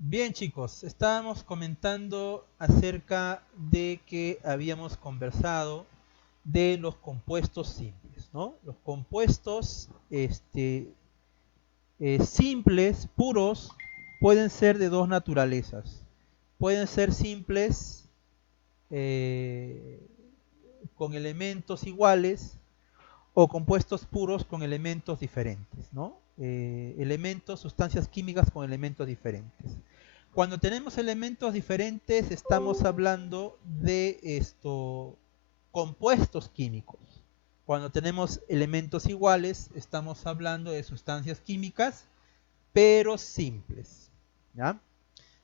Bien, chicos, estábamos comentando acerca de que habíamos conversado de los compuestos simples, ¿no? Los compuestos simples, puros, pueden ser de dos naturalezas. Pueden ser simples eh, con elementos iguales o compuestos puros con elementos diferentes, ¿no? Elementos, sustancias químicas con elementos diferentes. Cuando tenemos elementos diferentes, estamos hablando de compuestos químicos. Cuando tenemos elementos iguales, estamos hablando de sustancias químicas, pero simples. ¿Ya?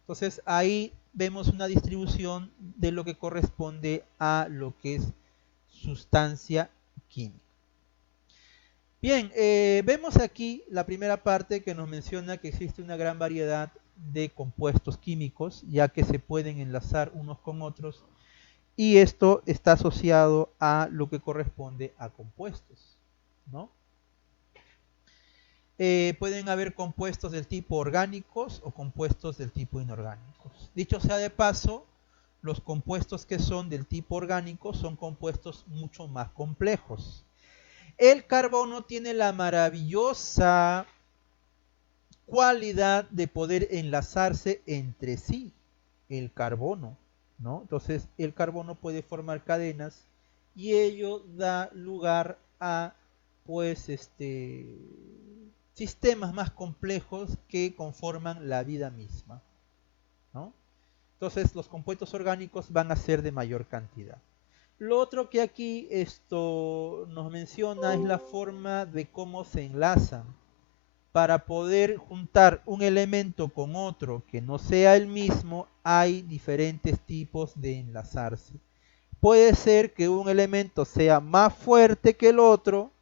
Entonces ahí vemos una distribución de lo que corresponde a lo que es sustancia química. Bien, vemos aquí la primera parte que nos menciona que existe una gran variedad de compuestos químicos, ya que se pueden enlazar unos con otros, y esto está asociado a lo que corresponde a compuestos, ¿no? Pueden haber compuestos del tipo orgánicos o compuestos del tipo inorgánicos. Dicho sea de paso, los compuestos que son del tipo orgánico son compuestos mucho más complejos. El carbono tiene la maravillosa cualidad de poder enlazarse entre sí, el carbono, ¿no? Entonces el carbono puede formar cadenas y ello da lugar a pues sistemas más complejos que conforman la vida misma, ¿no? Entonces los compuestos orgánicos van a ser de mayor cantidad. Lo otro que aquí esto nos menciona es la forma de cómo se enlazan. Para poder juntar un elemento con otro que no sea el mismo, hay diferentes tipos de enlazarse. Puede ser que un elemento sea más fuerte que el otro,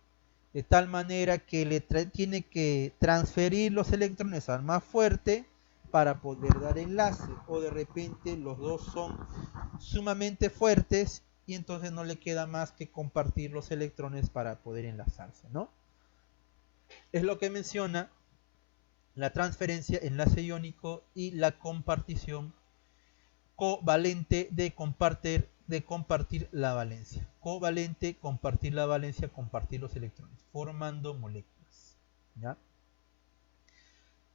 de tal manera que tiene que transferir los electrones al más fuerte para poder dar enlace, o de repente los dos son sumamente fuertes y entonces no le queda más que compartir los electrones para poder enlazarse, ¿no? Es lo que menciona la transferencia, enlace iónico y la compartición covalente de compartir la valencia. Covalente, compartir la valencia, compartir los electrones, formando moléculas. ¿Ya?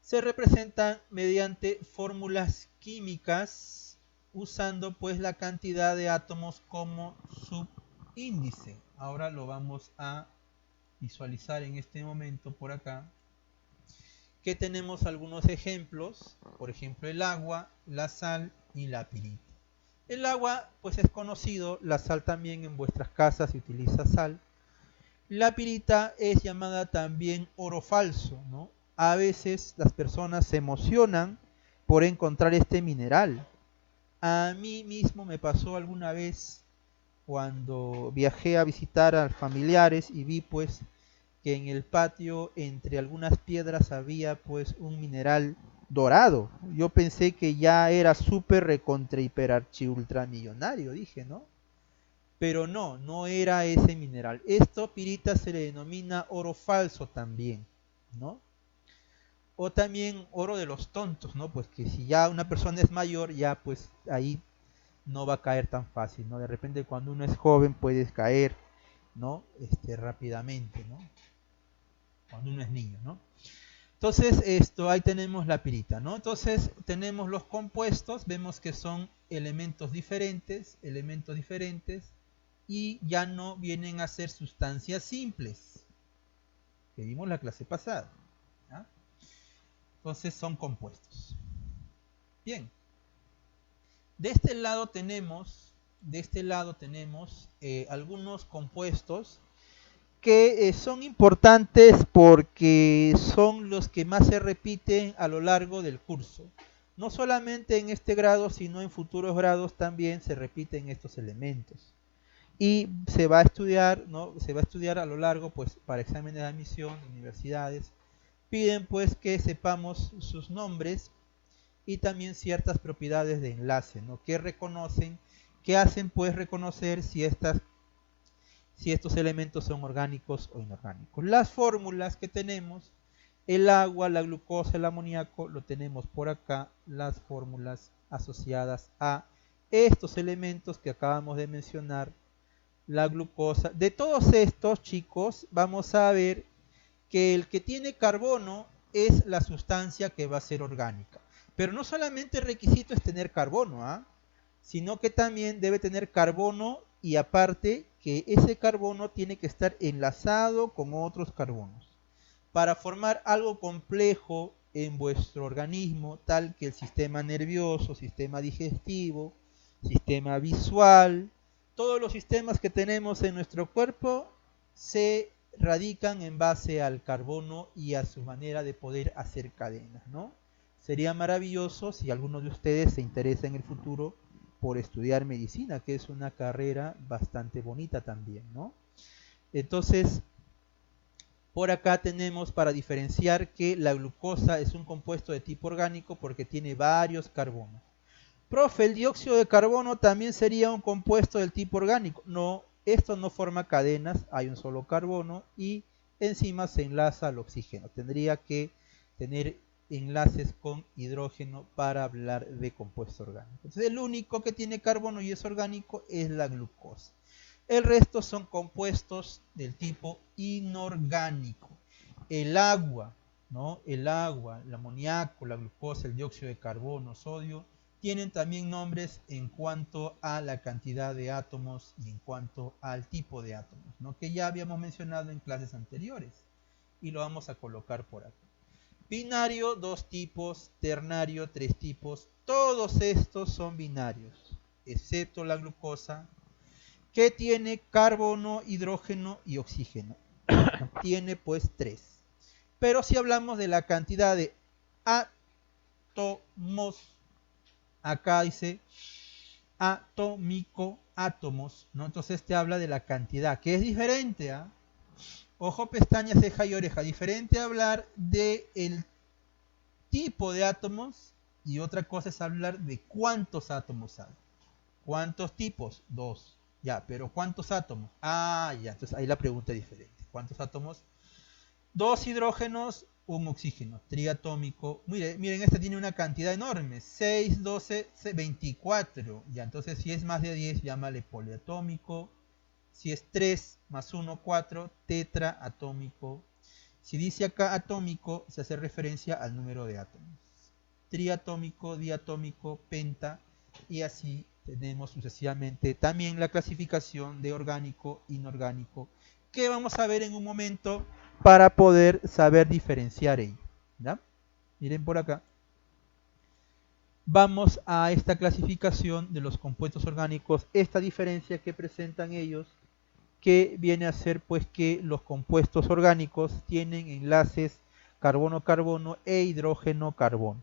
Se representan mediante fórmulas químicas usando pues la cantidad de átomos como subíndice. Ahora lo vamos a visualizar en este momento por acá, que tenemos algunos ejemplos, por ejemplo el agua, la sal y la pirita. El agua pues es conocido, la sal también en vuestras casas se utiliza sal. La pirita es llamada también oro falso, ¿no? A veces las personas se emocionan por encontrar este mineral. A mí mismo me pasó alguna vez cuando viajé a visitar a familiares y vi pues que en el patio entre algunas piedras había pues un mineral dorado. Yo pensé que ya era súper recontra hiper archi ultramillonario, dije, ¿no? Pero no, no era ese mineral. Esto pirita se le denomina oro falso también, ¿no? O también oro de los tontos, ¿no? Pues que si ya una persona es mayor, ya pues ahí no va a caer tan fácil, ¿no? De repente cuando uno es joven puedes caer, ¿no? Rápidamente, ¿no? Cuando uno es niño, ¿no? Entonces, ahí tenemos la pirita, ¿no? Entonces, tenemos los compuestos, vemos que son elementos diferentes, y ya no vienen a ser sustancias simples, que vimos la clase pasada, ¿ya? Entonces, son compuestos. Bien, de este lado tenemos, algunos compuestos que son importantes porque son los que más se repiten a lo largo del curso. No solamente en este grado, sino en futuros grados también se repiten estos elementos. Y se va a estudiar, ¿no? Se va a estudiar a lo largo, pues, para exámenes de admisión de universidades. Piden, pues, que sepamos sus nombres y también ciertas propiedades de enlace, ¿no? Que reconocen, que hacen, pues, reconocer si estos elementos son orgánicos o inorgánicos. Las fórmulas que tenemos El agua, la glucosa, el amoníaco, lo tenemos por acá, las fórmulas asociadas a estos elementos que acabamos de mencionar, la glucosa. De todos estos, chicos, vamos a ver que el que tiene carbono es la sustancia que va a ser orgánica. Pero no solamente el requisito es tener carbono, ¿ah? Sino que también debe tener carbono y aparte que ese carbono tiene que estar enlazado con otros carbonos para formar algo complejo en vuestro organismo, tal que el sistema nervioso, sistema digestivo, sistema visual, todos los sistemas que tenemos en nuestro cuerpo se radican en base al carbono y a su manera de poder hacer cadenas, ¿no? Sería maravilloso si alguno de ustedes se interesa en el futuro por estudiar medicina, que es una carrera bastante bonita también, ¿no? Entonces, por acá tenemos para diferenciar que la glucosa es un compuesto de tipo orgánico porque tiene varios carbonos. Profe, ¿el dióxido de carbono también sería un compuesto del tipo orgánico? No, esto no forma cadenas, hay un solo carbono y encima se enlaza al oxígeno. Tendría que tener enlaces con hidrógeno para hablar de compuesto orgánico. Entonces, el único que tiene carbono y es orgánico es la glucosa. El resto son compuestos del tipo inorgánico. El agua, ¿no? El agua, el amoníaco, la glucosa, el dióxido de carbono, sodio, tienen también nombres en cuanto a la cantidad de átomos y en cuanto al tipo de átomos, ¿no? Que ya habíamos mencionado en clases anteriores y lo vamos a colocar por acá. Binario, 2 tipos, ternario, 3 tipos, todos estos son binarios, excepto la glucosa, que tiene carbono, hidrógeno y oxígeno. Tiene pues 3. Pero si hablamos de la cantidad de átomos, acá dice atómico, átomos, ¿no? Entonces te habla de la cantidad, que es diferente, ¿ah? Ojo, pestaña, ceja y oreja. Diferente a hablar del tipo de átomos y otra cosa es hablar de cuántos átomos hay. ¿Cuántos tipos? 2. Ya, pero ¿cuántos átomos? Ah, ya, entonces ahí la pregunta es diferente. ¿Cuántos átomos? 2 hidrógenos, un oxígeno, triatómico. Miren, este tiene una cantidad enorme, 6, 12, 24. Ya, entonces si es más de 10, llámale poliatómico. Si es 3 más 1, 4, tetraatómico. Si dice acá atómico, se hace referencia al número de átomos. Triatómico, diatómico, penta, y así tenemos sucesivamente también la clasificación de orgánico, inorgánico, que vamos a ver en un momento para poder saber diferenciar ello. ¿Ya? Miren por acá. Vamos a esta clasificación de los compuestos orgánicos, esta diferencia que presentan ellos, que viene a ser pues que los compuestos orgánicos tienen enlaces carbono-carbono e hidrógeno-carbono.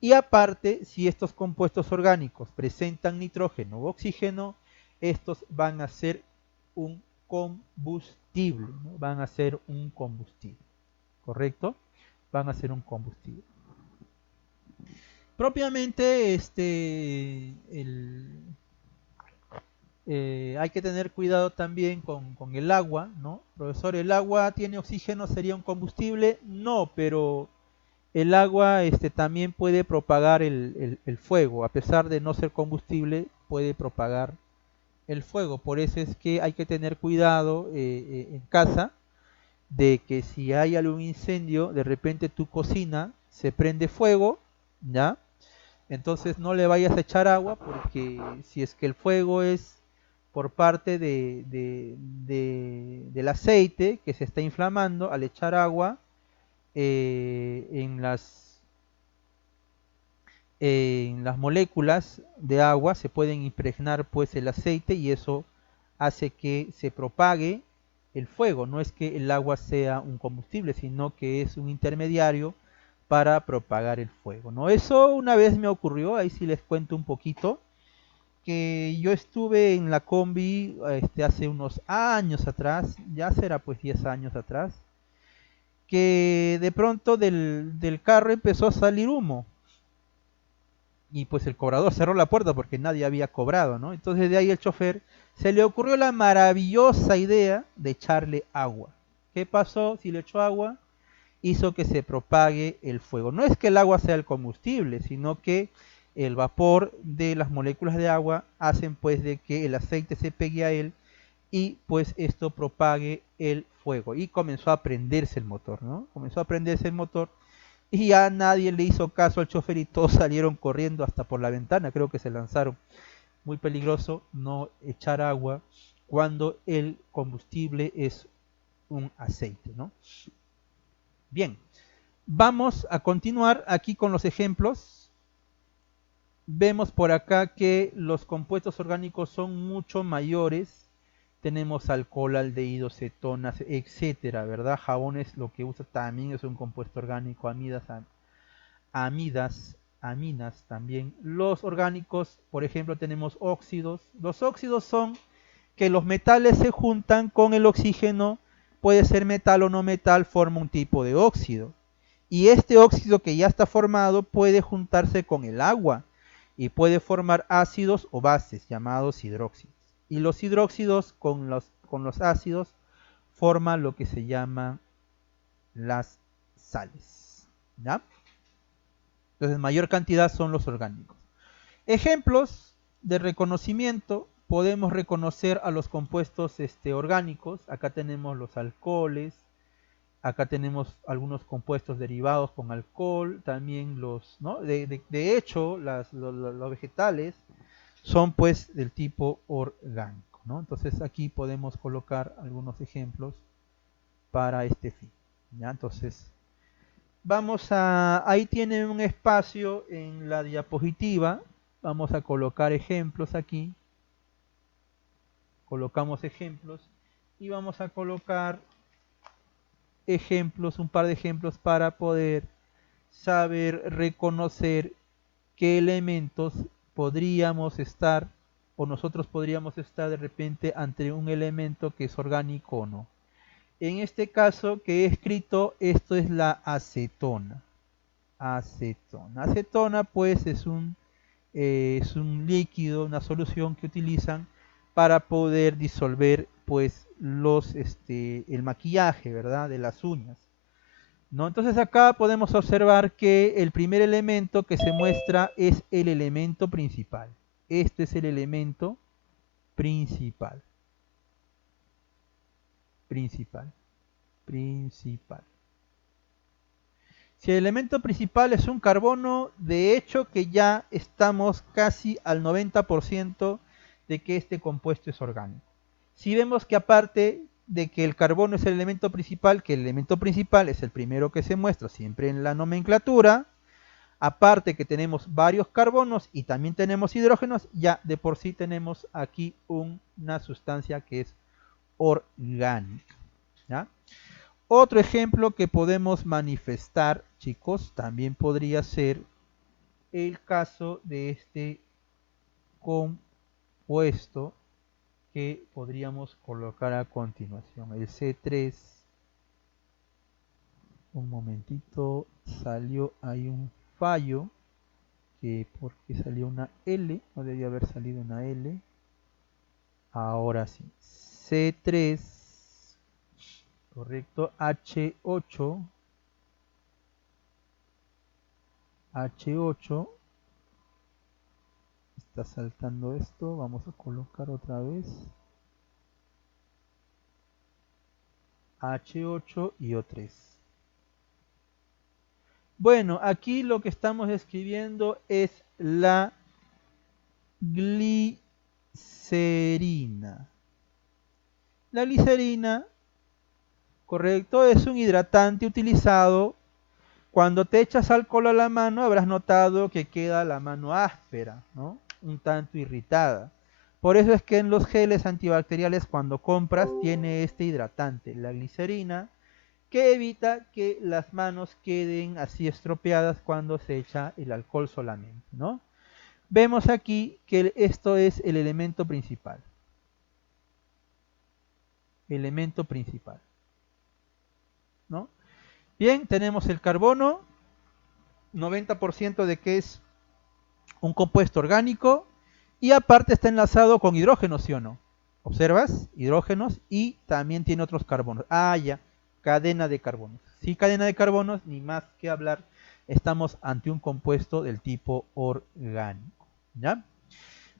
Y aparte, si estos compuestos orgánicos presentan nitrógeno o oxígeno, estos van a ser un combustible, ¿no? Van a ser un combustible, ¿correcto? Van a ser un combustible. Propiamente, hay que tener cuidado también con el agua, ¿no? Profesor, ¿el agua tiene oxígeno? ¿Sería un combustible? No, pero el agua también puede propagar el fuego, a pesar de no ser combustible, puede propagar el fuego. Por eso es que hay que tener cuidado en casa de que si hay algún incendio, de repente tu cocina se prende fuego, ¿ya? Entonces no le vayas a echar agua porque si es que el fuego es por parte del aceite que se está inflamando, al echar agua en las moléculas de agua se pueden impregnar pues el aceite y eso hace que se propague el fuego. No es que el agua sea un combustible, sino que es un intermediario para propagar el fuego, ¿no? Eso una vez me ocurrió, ahí sí les cuento un poquito, que yo estuve en la combi hace unos años atrás, ya será pues 10 años atrás, que de pronto del carro empezó a salir humo y pues el cobrador cerró la puerta porque nadie había cobrado, ¿no? Entonces de ahí el chofer se le ocurrió la maravillosa idea de echarle agua. ¿Qué pasó si le echó agua? hizo que se propague el fuego. No es que el agua sea el combustible, sino que el vapor de las moléculas de agua hacen pues de que el aceite se pegue a él y pues esto propague el fuego. Y comenzó a prenderse el motor, ¿no? Comenzó a prenderse el motor y ya nadie le hizo caso al chofer y todos salieron corriendo hasta por la ventana, creo que se lanzaron. Muy peligroso no echar agua cuando el combustible es un aceite, ¿no? Bien, vamos a continuar aquí con los ejemplos. Vemos por acá que los compuestos orgánicos son mucho mayores. Tenemos alcohol, aldehídos, cetonas, etcétera, ¿verdad? Jabones, lo que usa también es un compuesto orgánico, aminas también. Los orgánicos, por ejemplo, tenemos óxidos. Los óxidos son que los metales se juntan con el oxígeno, puede ser metal o no metal, forma un tipo de óxido. Y este óxido que ya está formado puede juntarse con el agua y puede formar ácidos o bases llamados hidróxidos. Y los hidróxidos con los ácidos forman lo que se llaman las sales, ¿ya? Entonces, mayor cantidad son los orgánicos. Ejemplos de reconocimiento, podemos reconocer a los compuestos orgánicos. Acá tenemos los alcoholes, acá tenemos algunos compuestos derivados con alcohol, también los, ¿no? De hecho, los vegetales son pues del tipo orgánico, ¿no? Entonces aquí podemos colocar algunos ejemplos para este fin, ¿ya? Entonces, ahí tienen un espacio en la diapositiva, vamos a colocar ejemplos aquí, colocamos ejemplos y vamos a colocar ejemplos, un par de ejemplos para poder saber reconocer qué elementos podríamos estar o nosotros podríamos estar de repente ante un elemento que es orgánico o no. En este caso que he escrito, esto es la acetona. Acetona pues es un líquido, una solución que utilizan para poder disolver pues el maquillaje, ¿verdad? De las uñas, ¿no? Entonces acá podemos observar que el primer elemento que se muestra es el elemento principal. Este es el elemento principal. Si el elemento principal es un carbono, de hecho que ya estamos casi al 90% de que este compuesto es orgánico. Si vemos que aparte de que el carbono es el elemento principal, que el elemento principal es el primero que se muestra siempre en la nomenclatura, aparte que tenemos varios carbonos y también tenemos hidrógenos, ya de por sí tenemos aquí una sustancia que es orgánica, ¿ya? Otro ejemplo que podemos manifestar, chicos, también podría ser el caso de este compuesto que podríamos colocar a continuación, el C3. Un momentito, salió ahí un fallo, que porque salió una L, no debía haber salido una L. Ahora sí, C3, correcto, H8, está saltando esto, vamos a colocar otra vez H8 y O3. Bueno, aquí lo que estamos escribiendo es la glicerina. La glicerina, correcto, es un hidratante utilizado. Cuando te echas alcohol a la mano, habrás notado que queda la mano áspera, ¿no? Un tanto irritada. Por eso es que en los geles antibacteriales, cuando compras, tiene este hidratante, la glicerina, que evita que las manos queden así estropeadas cuando se echa el alcohol solamente, ¿no? Vemos aquí que esto es el elemento principal. Elemento principal, ¿no? Bien, tenemos el carbono, 90% de que es un compuesto orgánico y aparte está enlazado con hidrógenos, ¿sí o no? ¿Observas? Hidrógenos y también tiene otros carbonos. Ah, ya, cadena de carbonos. sin cadena de carbonos, ni más que hablar, estamos ante un compuesto del tipo orgánico. ¿Ya?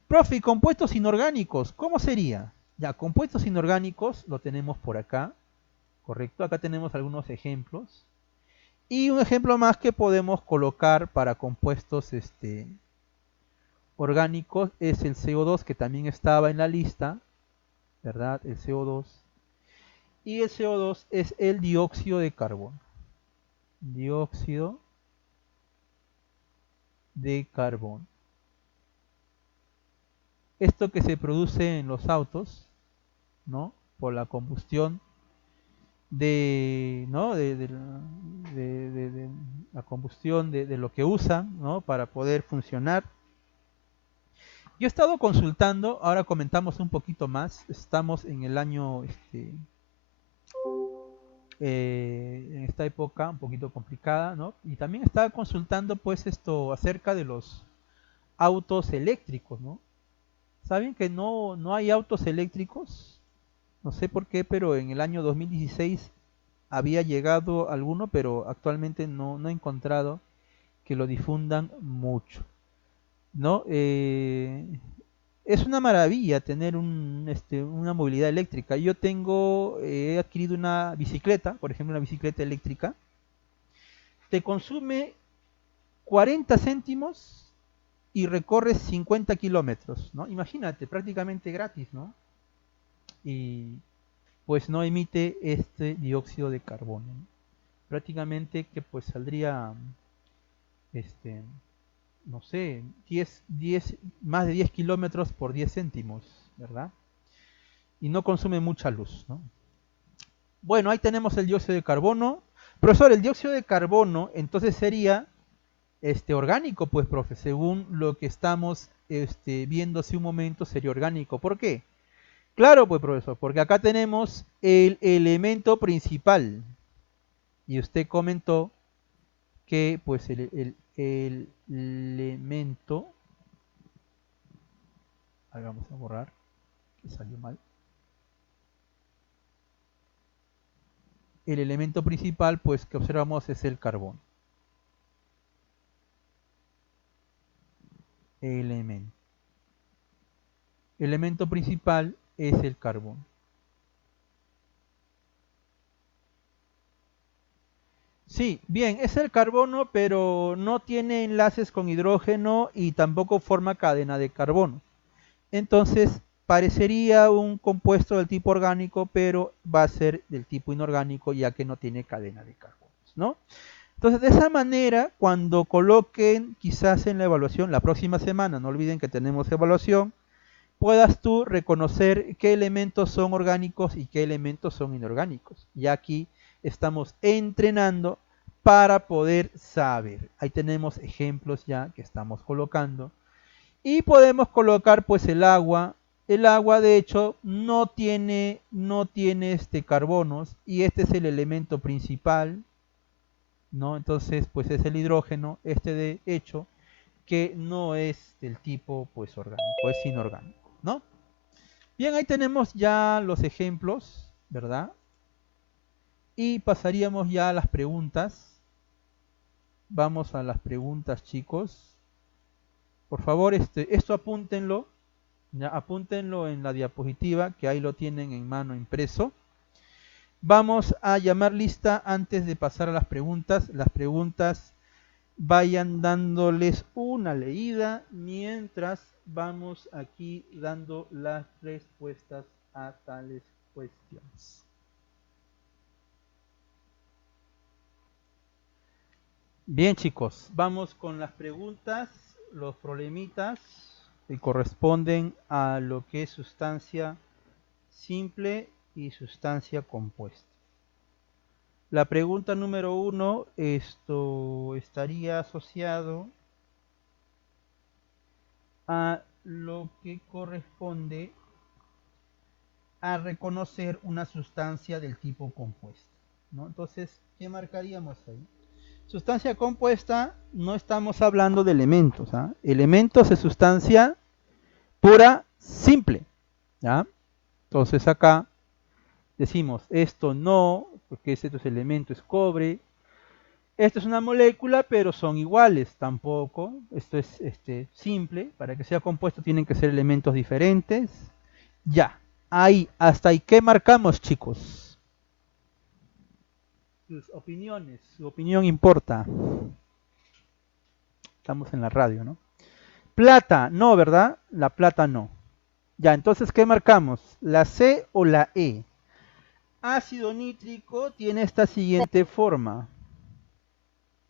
Profe, ¿y compuestos inorgánicos? ¿Cómo sería? Ya, compuestos inorgánicos lo tenemos por acá, ¿correcto? Acá tenemos algunos ejemplos. Y un ejemplo más que podemos colocar para compuestos orgánicos es el CO2, que también estaba en la lista, ¿verdad? El CO2. Y el CO2 es el dióxido de carbono. Dióxido de carbono. Esto que se produce en los autos, ¿no? Por la combustión ¿no? de la combustión de lo que usan, ¿no? Para poder funcionar. Yo he estado consultando, ahora comentamos un poquito más, estamos en el año, en esta época un poquito complicada, ¿no? Y también estaba consultando pues esto acerca de los autos eléctricos, ¿no? ¿Saben que no hay autos eléctricos? No sé por qué, pero en el año 2016 había llegado alguno, pero actualmente no he encontrado que lo difundan mucho, ¿no? Es una maravilla tener una movilidad eléctrica. Yo he adquirido una bicicleta, por ejemplo, una bicicleta eléctrica. Te consume 40 céntimos y recorres 50 kilómetros, ¿no? Imagínate, prácticamente gratis, ¿no? Y pues no emite este dióxido de carbono, ¿no? Prácticamente que pues saldría, no sé, más de 10 kilómetros por 10 céntimos, ¿verdad? Y no consume mucha luz, ¿no? Bueno, ahí tenemos el dióxido de carbono. Profesor, el dióxido de carbono entonces sería orgánico, pues, profe, según lo que estamos viendo hace un momento, sería orgánico. ¿Por qué? Claro, pues, profesor, porque acá tenemos el elemento principal. Y usted comentó que, pues, el elemento... Ahí vamos a borrar, que salió mal. El elemento principal, pues, que observamos es el carbono. Elemento principal es el carbono. Sí, bien, es el carbono, pero no tiene enlaces con hidrógeno y tampoco forma cadena de carbono. Entonces, parecería un compuesto del tipo orgánico, pero va a ser del tipo inorgánico, ya que no tiene cadena de carbonos, ¿no? Entonces, de esa manera, cuando coloquen quizás en la evaluación, la próxima semana, no olviden que tenemos evaluación, puedas tú reconocer qué elementos son orgánicos y qué elementos son inorgánicos. Y aquí estamos entrenando para poder saber. Ahí tenemos ejemplos ya que estamos colocando. Y podemos colocar pues el agua. El agua de hecho no tiene carbonos y este es el elemento principal, ¿no? Entonces pues es el hidrógeno, de hecho que no es del tipo pues orgánico, es inorgánico, ¿no? Bien, ahí tenemos ya los ejemplos, ¿verdad? Y pasaríamos ya a las preguntas. Vamos a las preguntas, chicos. Por favor, esto apúntenlo, ya apúntenlo en la diapositiva, que ahí lo tienen en mano impreso. Vamos a llamar lista antes de pasar a las preguntas. Las preguntas vayan dándoles una leída mientras vamos aquí dando las respuestas a tales cuestiones. Bien, chicos, vamos con las preguntas, los problemitas que corresponden a lo que es sustancia simple y sustancia compuesta. La pregunta número 1, esto estaría asociado a lo que corresponde a reconocer una sustancia del tipo compuesta, ¿no? Entonces, ¿qué marcaríamos ahí? Sustancia compuesta, no estamos hablando de elementos, ¿ah? Elementos es sustancia pura, simple, ¿ya? Entonces acá decimos, esto no porque ese otro elemento es cobre. Esto es una molécula, pero son iguales tampoco. Esto es simple. Para que sea compuesto tienen que ser elementos diferentes. Ya, ahí, hasta ahí. ¿Qué marcamos, chicos? Sus opiniones, su opinión importa. Estamos en la radio, ¿no? Plata, no, ¿verdad? La plata no. Ya, entonces, ¿qué marcamos? ¿La C o la E? Ácido nítrico tiene esta siguiente forma.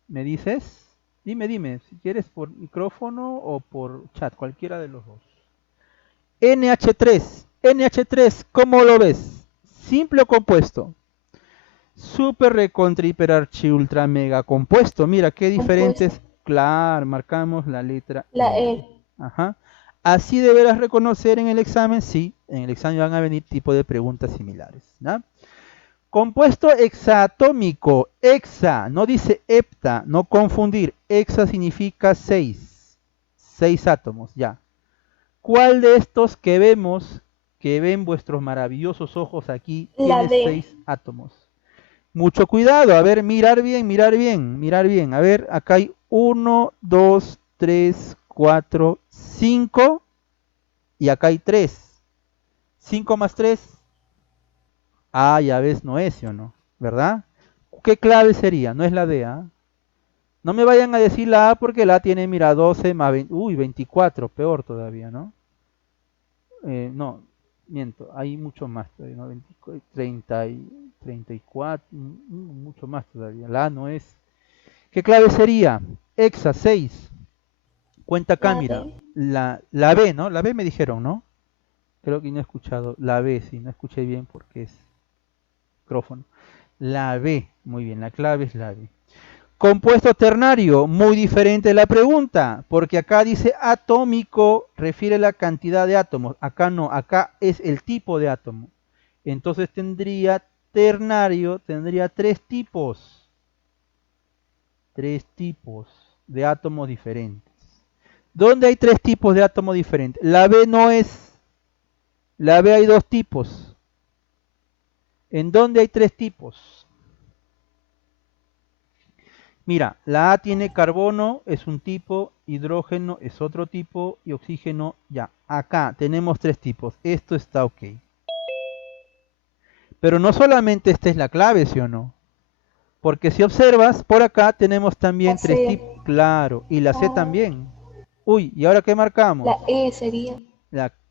¿Me dices? Dime, si quieres por micrófono o por chat, cualquiera de los dos. NH3, ¿cómo lo ves? ¿Simple o compuesto? Super recontra hiper archi ultra mega compuesto. Mira qué diferentes. Claro, marcamos la letra La E. E. Ajá. Así deberás reconocer en el examen. Sí, en el examen van a venir tipo de preguntas similares, ¿no? Compuesto hexaatómico. Hexa, no dice hepta, no confundir. Hexa significa 6. 6 átomos, ya. ¿Cuál de estos que vemos, que ven vuestros maravillosos ojos aquí, La tiene D. 6 átomos? Mucho cuidado, a ver, mirar bien, mirar bien, mirar bien. A ver, acá hay 1, 2, 3, 4, 5 y acá hay 3. 5 más 3. Ah, ya ves, no es, ¿sí o no? ¿Verdad? ¿Qué clave sería? No es la D, ¿ah? No me vayan a decir la A porque la A tiene, mira, 12 más 20, uy, 24, peor todavía, ¿no? No, miento, hay mucho más todavía, ¿no? 20, 30 y 34, mucho más todavía. La A no es. ¿Qué clave sería? Hexa 6. Cuenta acá, La mira. D. La B, ¿no? La B me dijeron, ¿no? Creo que no he escuchado. La B, sí, no escuché bien porque es micrófono. La B, muy bien, la clave es la B. Compuesto ternario, muy diferente la pregunta, porque acá dice atómico, refiere la cantidad de átomos. Acá no, acá es el tipo de átomo. Entonces tendría ternario, tendría 3 tipos. 3 tipos de átomos diferentes. ¿Dónde hay 3 tipos de átomos diferentes? La B no es. La B hay 2 tipos. ¿En dónde hay 3 tipos? Mira, la A tiene carbono, es un tipo, hidrógeno es otro tipo y oxígeno ya. Acá tenemos 3 tipos. Esto está ok. Pero no solamente esta es la clave, ¿sí o no? Porque si observas, por acá tenemos también La 3 C. tipos. Claro, y la C Ah, también. Uy, ¿y ahora qué marcamos? la E sería.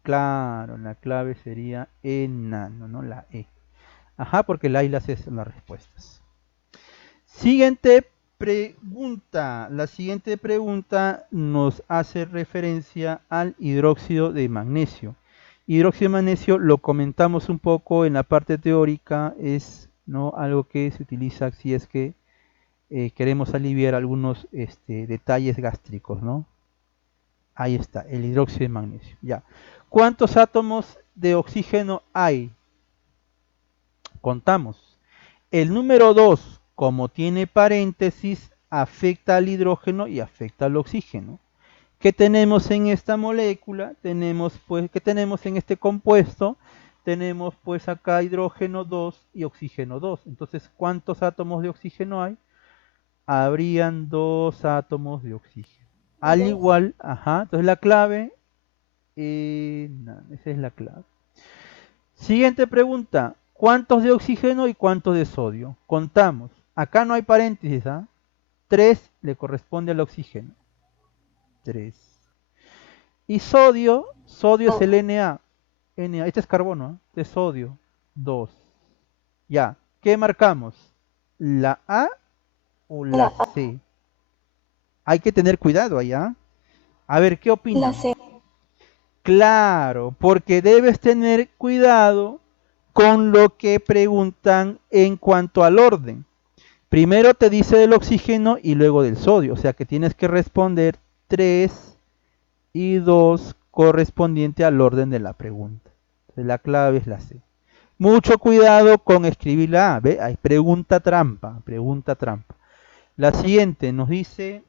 Claro, la clave sería enano, no la E. Ajá, porque la y la C son las respuestas. Siguiente pregunta. La siguiente pregunta nos hace referencia al hidróxido de magnesio. Hidróxido de magnesio lo comentamos un poco en la parte teórica, es ¿no? algo que se utiliza si es que queremos aliviar algunos detalles gástricos, ¿no? Ahí está, el hidróxido de magnesio. Ya. ¿Cuántos átomos de oxígeno hay? Contamos. El número 2, como tiene paréntesis, afecta al hidrógeno y afecta al oxígeno. ¿Qué tenemos en esta molécula? Tenemos, pues, ¿qué tenemos en este compuesto? Tenemos, pues, acá hidrógeno 2 y oxígeno 2. Entonces, ¿cuántos átomos de oxígeno hay? Habrían 2 átomos de oxígeno. Al Dos. igual, ajá, entonces la clave, no, esa es la clave. Siguiente pregunta. ¿Cuántos de oxígeno y cuántos de sodio? Contamos. Acá no hay paréntesis, ¿ah? 3 le corresponde al oxígeno. 3. Y sodio es el Dos. Na. Este es carbono, ¿eh? Este es sodio. 2. Ya. ¿Qué marcamos? ¿La A o la La A. C? Hay que tener cuidado allá. A ver, ¿qué La opinan? C. Claro, porque debes tener cuidado con lo que preguntan en cuanto al orden. Primero te dice del oxígeno y luego del sodio, o sea que tienes que responder 3 y 2 correspondiente al orden de la pregunta. Entonces, la clave es la C. Mucho cuidado con escribir la A, ¿ve? Hay pregunta trampa, pregunta trampa. La siguiente nos dice,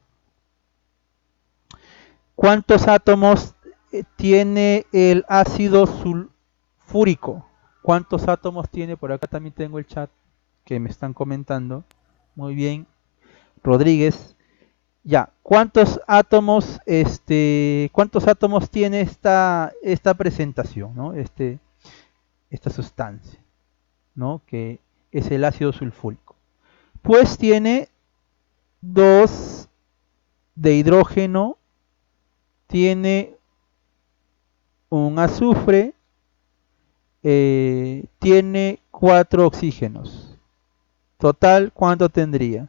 ¿cuántos átomos tiene el ácido sulfúrico? ¿Cuántos átomos tiene? Por acá también tengo el chat. que me están comentando. Muy bien, Rodríguez. Ya, ¿cuántos átomos tiene esta presentación, ¿no? Esta sustancia, ¿no? Que es el ácido sulfúrico. Pues tiene 2 de hidrógeno, tiene un azufre, tiene 4 oxígenos. Total, ¿cuánto tendría?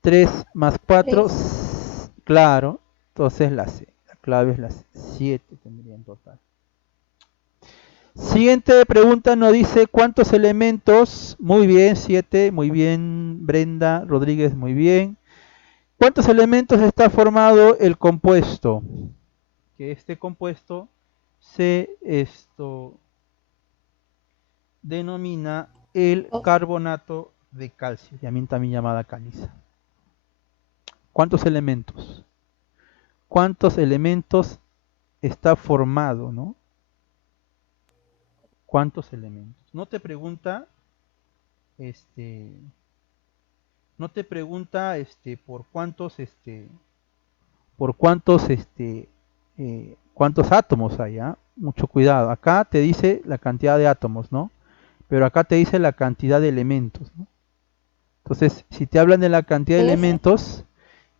3 más 4, 3. claro, entonces la C. La clave es la C. 7 tendría en total. Siguiente pregunta nos dice cuántos elementos. Muy bien, 7. Muy bien, Brenda Rodríguez, muy bien. ¿Cuántos elementos está formado el compuesto? Que este compuesto se denomina el carbonato de calcio, también llamada caliza. ¿Cuántos elementos? ¿Cuántos elementos está formado, no? ¿Cuántos elementos? No te pregunta, no te pregunta, cuántos átomos hay, ¿ah? Mucho cuidado. Acá te dice la cantidad de átomos, ¿no? Pero acá te dice la cantidad de elementos, ¿no? Entonces, si te hablan de la cantidad de F. elementos,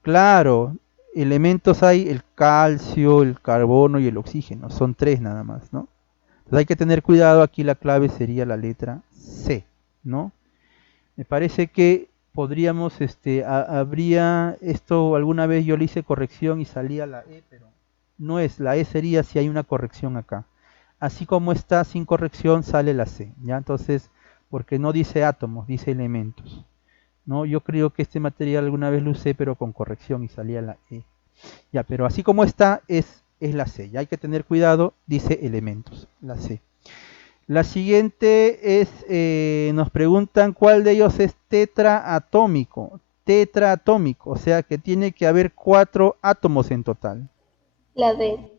claro, elementos hay el calcio, el carbono y el oxígeno, son 3 nada más, ¿no? Entonces hay que tener cuidado, aquí la clave sería la letra C, ¿no? Me parece que podríamos, habría esto, alguna vez yo le hice corrección y salía la E, pero no es, la E sería si hay una corrección acá. Así como está sin corrección sale la C, ¿ya? Entonces, porque no dice átomos, dice elementos, ¿no? Yo creo que este material alguna vez lo usé, pero con corrección y salía la E. Ya, pero así como está es la C, ya hay que tener cuidado, dice elementos, la C. La siguiente es, nos preguntan cuál de ellos es tetraatómico. Tetraatómico, o sea que tiene que haber 4 átomos en total. La D.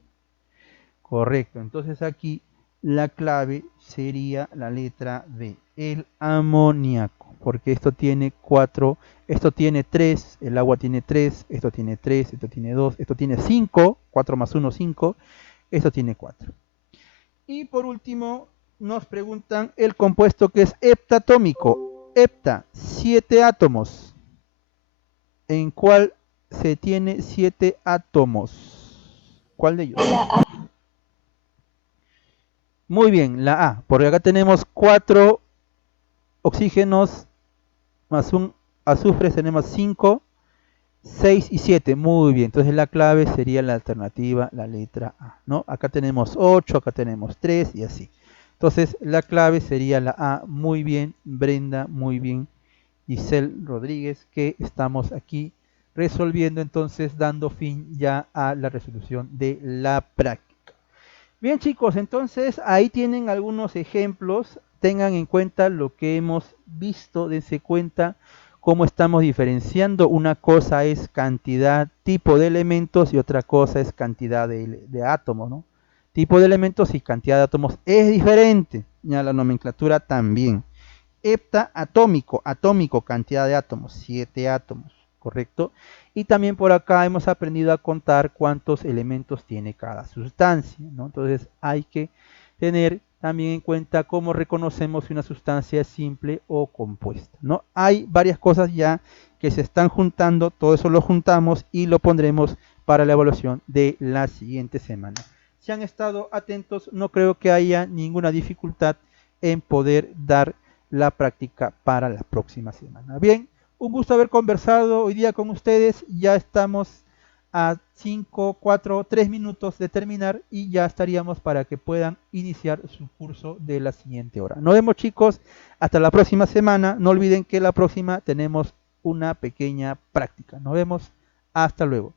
Correcto, entonces aquí la clave sería la letra D, el amoníaco, porque esto tiene 4, esto tiene 3, el agua tiene 3, esto tiene 3, esto tiene 2, esto tiene 5, 4 más 1, 5, esto tiene 4. Y por último, nos preguntan el compuesto que es heptatómico. Hepta, 7 átomos. ¿En cuál se tiene 7 átomos? ¿Cuál de ellos? La A. Muy bien, la A, porque acá tenemos 4 oxígenos más un azufre, tenemos 5, 6 y 7. Muy bien, entonces la clave sería la alternativa, la letra A, ¿no? Acá tenemos 8, acá tenemos 3 y así. Entonces la clave sería la A. Muy bien, Brenda, muy bien, Giselle Rodríguez, que estamos aquí resolviendo, entonces dando fin ya a la resolución de la práctica. Bien chicos, entonces ahí tienen algunos ejemplos, tengan en cuenta lo que hemos visto, dense cuenta cómo estamos diferenciando. Una cosa es cantidad, tipo de elementos y otra cosa es cantidad de átomos, ¿no? Tipo de elementos y cantidad de átomos es diferente, ya la nomenclatura también. Heptaatómico, atómico, cantidad de átomos, 7 átomos, ¿correcto? Y también por acá hemos aprendido a contar cuántos elementos tiene cada sustancia, ¿no? Entonces hay que tener también en cuenta cómo reconocemos si una sustancia es simple o compuesta, ¿no? Hay varias cosas ya que se están juntando, todo eso lo juntamos y lo pondremos para la evaluación de la siguiente semana. Si han estado atentos, no creo que haya ninguna dificultad en poder dar la práctica para la próxima semana. Bien, un gusto haber conversado hoy día con ustedes. Ya estamos a 5, 4, 3 minutos de terminar y ya estaríamos para que puedan iniciar su curso de la siguiente hora. Nos vemos chicos, hasta la próxima semana. No olviden que la próxima tenemos una pequeña práctica. Nos vemos, hasta luego.